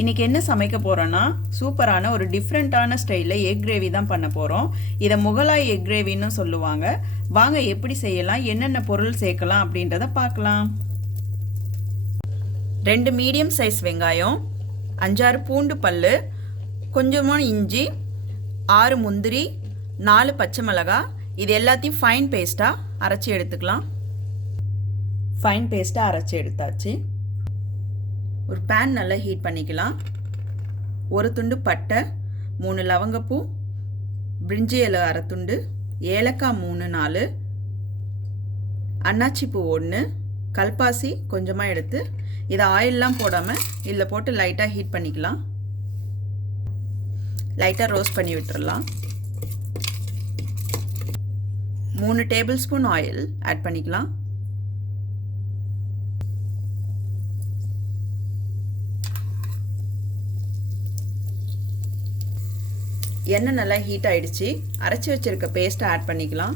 இன்னைக்கு என்ன சமைக்க போறோம்னா சூப்பரான ஒரு டிஃப்ரெண்டான ஸ்டைலில் எக் கிரேவி தான் பண்ண போகிறோம். இதை முகலாய் எக் கிரேவின்னு சொல்லுவாங்க. வாங்க எப்படி செய்யலாம், என்னென்ன பொருள் சேர்க்கலாம் அப்படின்றத பார்க்கலாம். 2 மீடியம் சைஸ் வெங்காயம், 5-6 பூண்டு பல்லு, கொஞ்சமாக இஞ்சி, 6 முந்திரி, 4 பச்சை மிளகாய், இது எல்லாத்தையும் ஃபைன் பேஸ்ட்டாக அரைச்சி எடுத்துக்கலாம். ஃபைன் பேஸ்ட்டாக அரைச்சி எடுத்தாச்சு. ஒரு பேன் நல்லா ஹீட் பண்ணிக்கலாம். ஒரு துண்டு பட்டை, 3 லவங்கப்பூ, பிரிஞ்சி இலை அரை துண்டு, ஏலக்காய் 3-4, அன்னாச்சி பூ 1, கல்பாசி கொஞ்சமாக எடுத்து இதை ஆயிலெலாம் போடாமல் இதில் போட்டு லைட்டாக ஹீட் பண்ணிக்கலாம். லைட்டாக ரோஸ்ட் பண்ணி விட்டுறலாம். 3 டேபிள் ஸ்பூன் ஆயில் ஆட் பண்ணிக்கலாம். எண்ணெய் நல்லா ஹீட் ஆயிடுச்சு. அரைச்சி வச்சிருக்க பேஸ்ட்டை ஆட் பண்ணிக்கலாம்.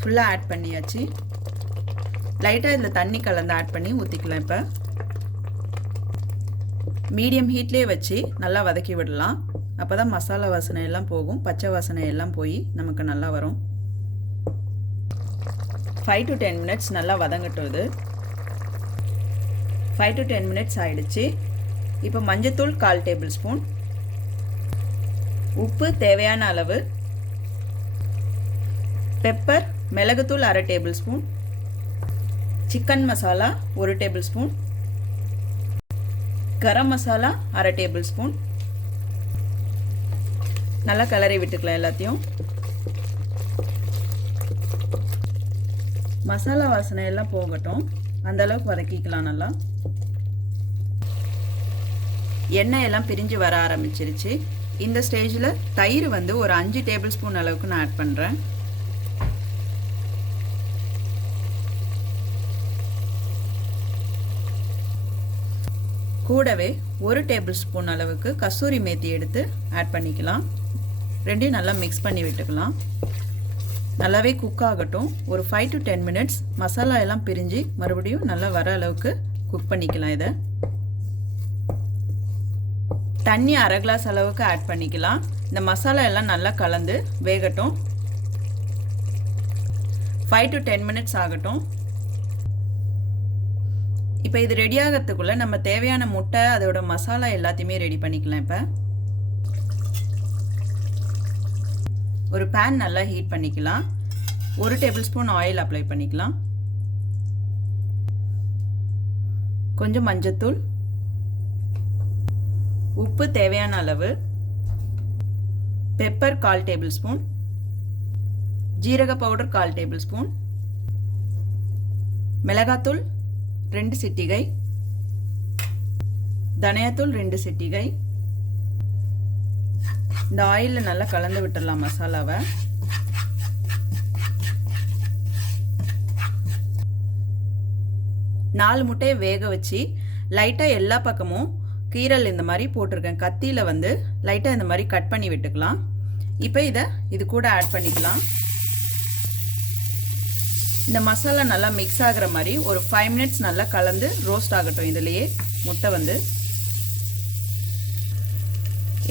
ஃபுல்லாக ஆட் பண்ணியாச்சு. லைட்டாக இதில் தண்ணி கலந்து ஆட் பண்ணி ஊற்றிக்கலாம். இப்போ மீடியம் ஹீட்லேயே வச்சு நல்லா வதக்கி விடலாம். அப்போ தான் மசாலா வாசனை எல்லாம் போகும், பச்சை வாசனை எல்லாம் போய் நமக்கு நல்லா வரும். 5 to 10 மினிட்ஸ் நல்லா வதங்கட்டும். இது 5 to 10 மினிட்ஸ் ஆயிடுச்சு. இப்போ மஞ்சத்தூள் 1/4 டேபிள் ஸ்பூன், உப்பு தேவையான அளவு, பெப்பர் மிளகுத்தூள் 1/2 tablespoon, chicken masala 1 tablespoon, garam masala 1/2 tablespoon. நல்லா கிளறி விட்டுக்கலாம் எல்லாத்தையும். மசாலா வாசனை எல்லாம் போகட்டும், அந்த அளவுக்கு வதக்கிக்கலாம். நல்லா எண்ணெய் எல்லாம் பிரிஞ்சு வர ஆரம்பிச்சிருச்சு. இந்த ஸ்டேஜில் தயிர் வந்து ஒரு 5 டேபிள் ஸ்பூன் அளவுக்கு நான் ஆட் பண்ணுறேன். கூடவே 1 டேபிள் ஸ்பூன் அளவுக்கு கஸ்தூரி மேத்தி எடுத்து ஆட் பண்ணிக்கலாம். ரெண்டையும் நல்லா மிக்ஸ் பண்ணி விட்டுக்கலாம். நல்லாவே குக் ஆகட்டும். ஒரு 5 to 10 மினிட்ஸ் மசாலா எல்லாம் பிரிஞ்சு மறுபடியும் நல்லா வர அளவுக்கு குக் பண்ணிக்கலாம். இதை தண்ணி 1/2 கிளாஸ் அளவுக்கு ஆட் பண்ணிக்கலாம். இந்த மசாலா எல்லாம் நல்லா கலந்து வேகட்டும். 5 to 10 மினிட்ஸ் ஆகட்டும். இப்போ இது ரெடி ஆகிறதுக்குள்ளே நம்ம தேவையான முட்டை, அதோட மசாலா எல்லாத்தையுமே ரெடி பண்ணிக்கலாம். இப்போ ஒரு பேன் நல்லா ஹீட் பண்ணிக்கலாம். 1 டேபிள் ஸ்பூன் ஆயில் அப்ளை பண்ணிக்கலாம். கொஞ்சம் மஞ்சத்தூள், உப்பு தேவையான அளவு, பெப்பர் 1/4 டேபிள் ஸ்பூன், ஜீரக பவுடர் 1/4 டேபிள் ஸ்பூன், மிளகாத்தூள் 2 சிட்டிகை, தனியாத்தூள் 2 சிட்டிகை. இந்த ஆயிலில் நல்லா கலந்து விட்டுடலாம் மசாலாவை. நாலு முட்டையை வேக வச்சு லைட்டாக எல்லா பக்கமும் கீரல் இந்த மாதிரி போட்டிருக்கேன். கத்தியில் வந்து லைட்டாக இந்த மாதிரி கட் பண்ணி விட்டுக்கலாம். இப்போ இது கூட ஆட் பண்ணிக்கலாம். இந்த மசாலா நல்லா மிக்ஸ் ஆகிற மாதிரி ஒரு 5 மினிட்ஸ் நல்லா கலந்து ரோஸ்ட் ஆகட்டும். இதுலேயே முட்டை வந்து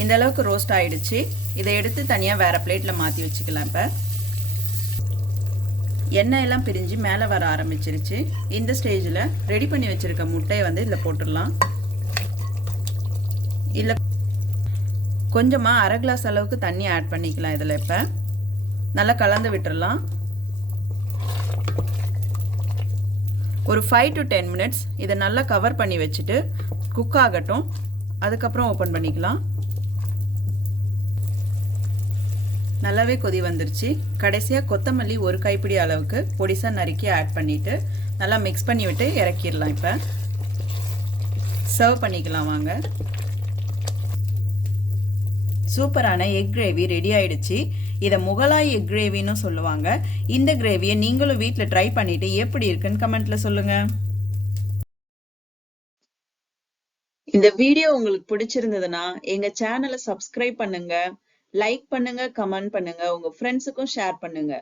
இந்த அளவுக்கு ரோஸ்ட் ஆகிடுச்சு. இதை எடுத்து தனியாக வேறு பிளேட்டில் மாற்றி வச்சுக்கலாம். இப்போ எண்ணெய் எல்லாம் பிரிஞ்சு மேலே வர ஆரம்பிச்சிருச்சு. இந்த ஸ்டேஜில் ரெடி பண்ணி வச்சுருக்க முட்டையை வந்து இதில் போட்டுடலாம். இல்லை கொஞ்சமாக 1/2 கிளாஸ் அளவுக்கு தண்ணி ஆட் பண்ணிக்கலாம். இதில் இப்போ நல்லா கலந்து விட்டுடலாம். ஒரு 5 to 10 மினிட்ஸ் இதை நல்லா கவர் பண்ணி வச்சுட்டு குக் ஆகட்டும். அதுக்கப்புறம் ஓப்பன் பண்ணிக்கலாம். நல்லாவே கொதி வந்துருச்சு. கடைசியாக கொத்தமல்லி 1 கைப்பிடி அளவுக்கு பொடிசாக நறுக்கி ஆட் பண்ணிவிட்டு நல்லா மிக்ஸ் பண்ணி விட்டு இறக்கிடலாம். இப்போ சர்வ் பண்ணிக்கலாம். வாங்க. சூப்பரான எக் கிரேவி ரெடி ஆயிடுச்சு. இதை முகலாய் எக் கிரேவின்னு சொல்லுவாங்க. இந்த கிரேவியை நீங்களும் வீட்டில் ட்ரை பண்ணிட்டு எப்படி இருக்குன்னு கமெண்ட்ல சொல்லுங்க. இந்த வீடியோ உங்களுக்கு பிடிச்சிருந்ததுன்னா எங்க சேனலை சப்ஸ்கிரைப் பண்ணுங்க, லைக் பண்ணுங்க, கமெண்ட் பண்ணுங்க, உங்க ஃப்ரெண்ட்ஸுக்கும் ஷேர் பண்ணுங்க.